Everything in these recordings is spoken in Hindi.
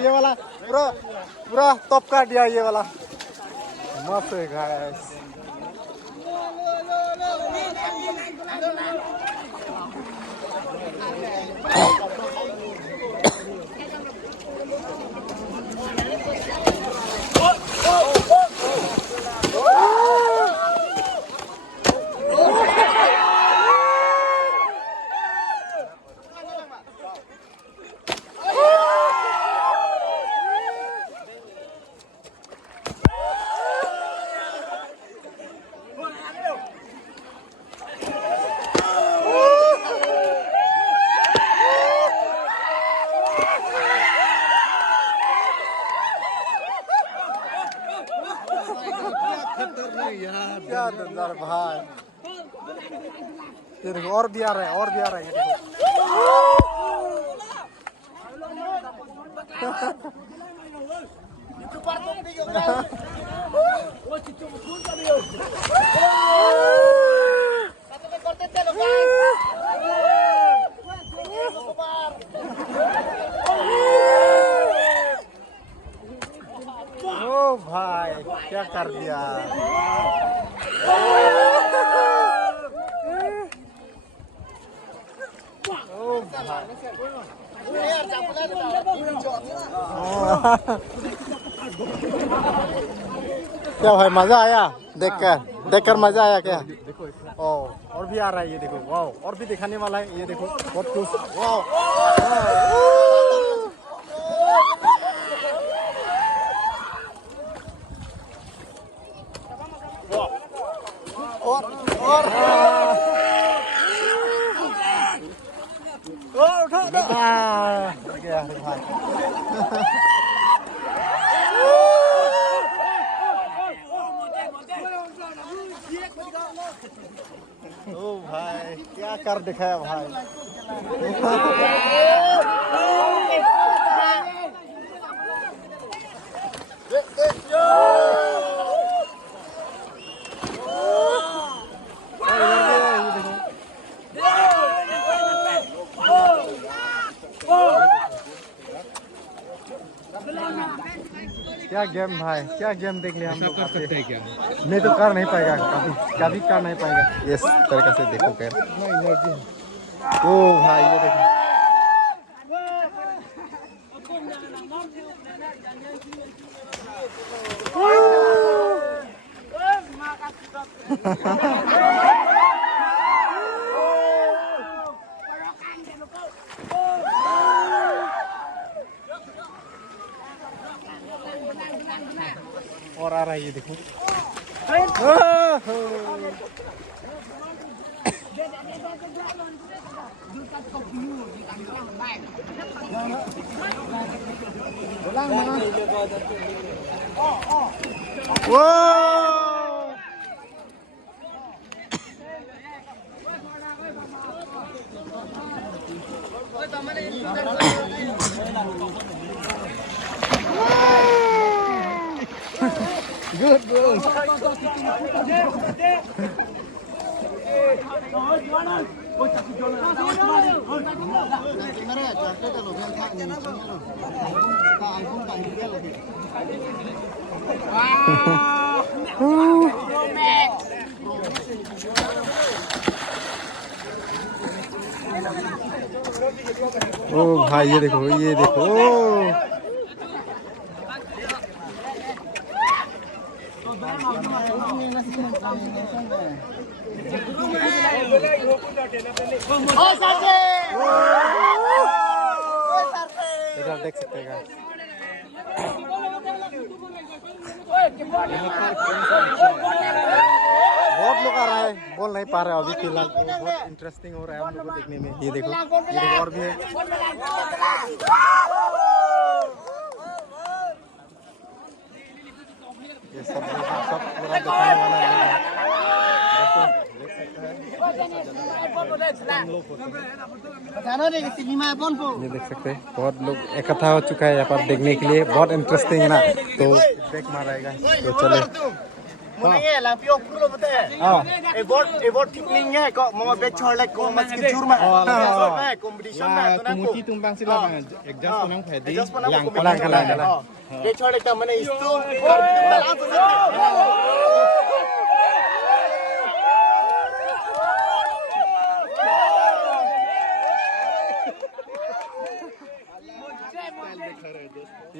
ये वाला पूरा पूरा टॉप कर दिया ये वाला मस्त है गाइस क्या दमदार भाई ये देखो और भी आ रहा है और भी आ रहा है ये ओ भाई क्या कर दिया क्या भाई मजा आया देखकर मजा आया क्या ओ और भी आ रहा है ये देखो वाओ और भी दिखाने वाला है ये देखो बहुत खुश वाओ और उठो गया भाई ओ भाई क्या कर दिखाया भाई क्या गेम भाई क्या गेम देख लिया हम लोग कर सकते हैं क्या मैं तो कर नहीं पाएगा कभी कर नहीं पाएगा इस तरीके से देखो क्या ओ भाई ये देखो और आ रहा है ये देखो Good bro. ओ भाई ये देखो ये देखो इधर देख सकते हैं बहुत लोग आ रहा है बोल नहीं पा रहे अभी फिलहाल तो बहुत इंटरेस्टिंग हो रहा है हम लोग को देखने में ये देखो और भी है ये सब पूरा दिखाने वाला है ये देख सकते हैं बहुत लोग इकट्ठा हो चुका है यहाँ पर देखने के लिए बहुत इंटरेस्टिंग है ना तो देख मार आएगा तो चले Mulanya lang piok puro betul. Ebot tikning ya kok mau becor lek kok masih kecur mah. Competition mah tu nak. Kumuti tumbang sila bang. Exjas punang pedi. Yang kalah. Becor lek mana itu.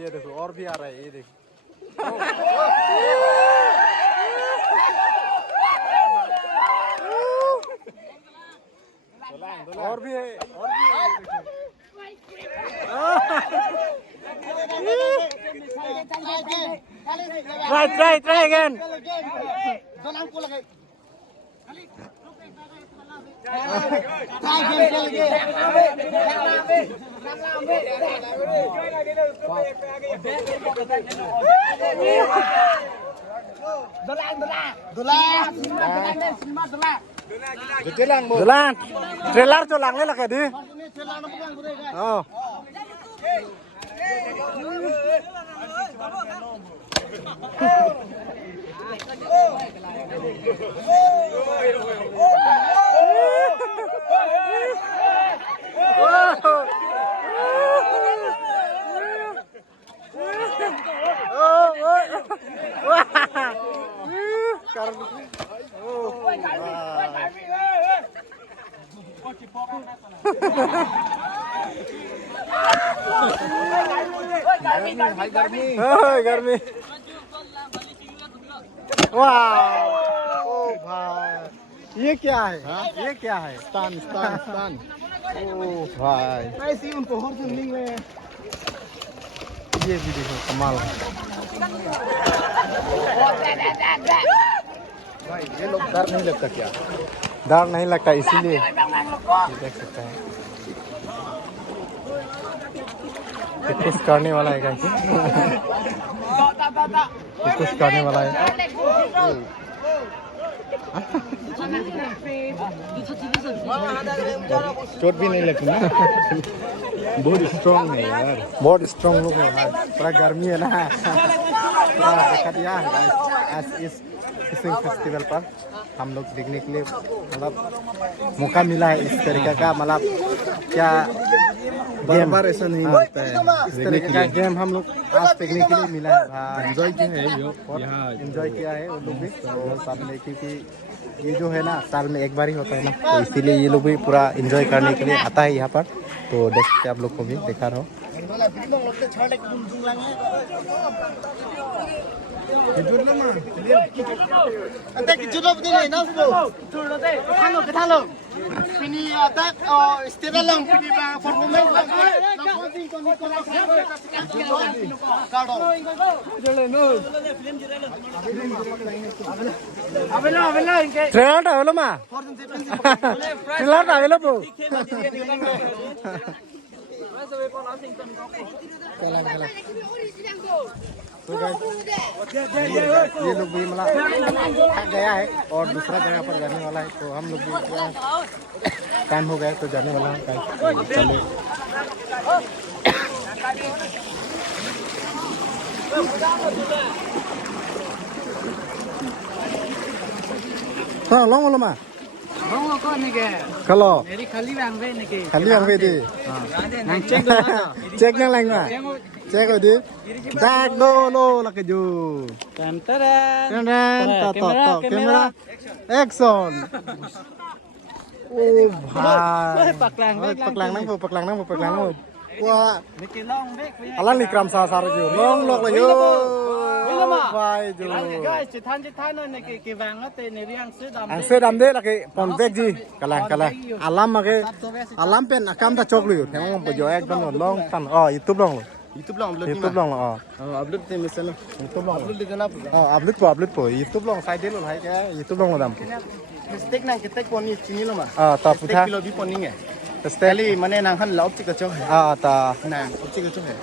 ये देखो और भी आ रहा है ये देखो और भी है try again Dulan, trailer cho lang là cái đi. गर्मी वाह ओ भाई ये क्या है ये क्या है स्टन ओ भाई ऐसी उनको हर दिन लिंग में ये भी देखो कमाल भाई ये लोग डर नहीं लगता क्या डर नहीं लगता इसीलिए देख सकते हैं कुछ करने वाला है गाइस कुछ करने वाला है चोट भी नहीं लगती ना बहुत स्ट्रॉन्ग है यार बहुत स्ट्रॉन्ग लोग है यार पूरा गर्मी है ना पूरा देखा दिया है आज इस फिशिंग फेस्टिवल पर हम लोग देखने के लिए मतलब मौका मिला है इस तरीके का मतलब क्या बार ऐसा नहीं होता है इस तरीके का गेम हम लोग आज देखने के लिए मिला है एंजॉय किया है एंजॉय किया है वो लोग भी तो सामने क्योंकि ये जो है ना साल में एक बार ही होता है ना तो इसीलिए ये लोग भी पूरा एंजॉय करने के लिए आता है यहाँ पर तो देख सकते आप लोग को भी दिखा रहा हूँ Ante kejutlah begini, nafsu. Ketalo. Ini atak, istilah lang, ini performance lang. Trailer टा हेलो मा ट्रेलर टा हेलो बो तो ये लोग भी मतलब थक गया है और दूसरा जगह पर जाने वाला है तो हम लोग भी टाइम हो गया तो जाने वाला है चले long lama Long ko ni ke. kalau Eri khali bang ve ni ke. khali yang vedi Nang check do na. cek yang lain mah cek di dak lo la ke ju Tan taran. keren to kamera action oh bhai Paklang ve. paklang nang wah Ni ke long ve. alan ni kram sa ju long lok la yo lama. bhai ju Guys, chitan ni ke bang te ni riang se dam. ang sedam de la ke pon bek ji kalang alam ma ke alam pen akam ta chok lu theng po jo ek don long tan youtube long YouTube lang upload youtube long upload te misalnya youtube long upload dito na po upload po youtube long side de lo hai ke youtube long dam mistake nang kita poni sini lo ma ta mistake putha kilo bi poni nge style kali mana nang han laop chika chok hai ta nang chika chok hai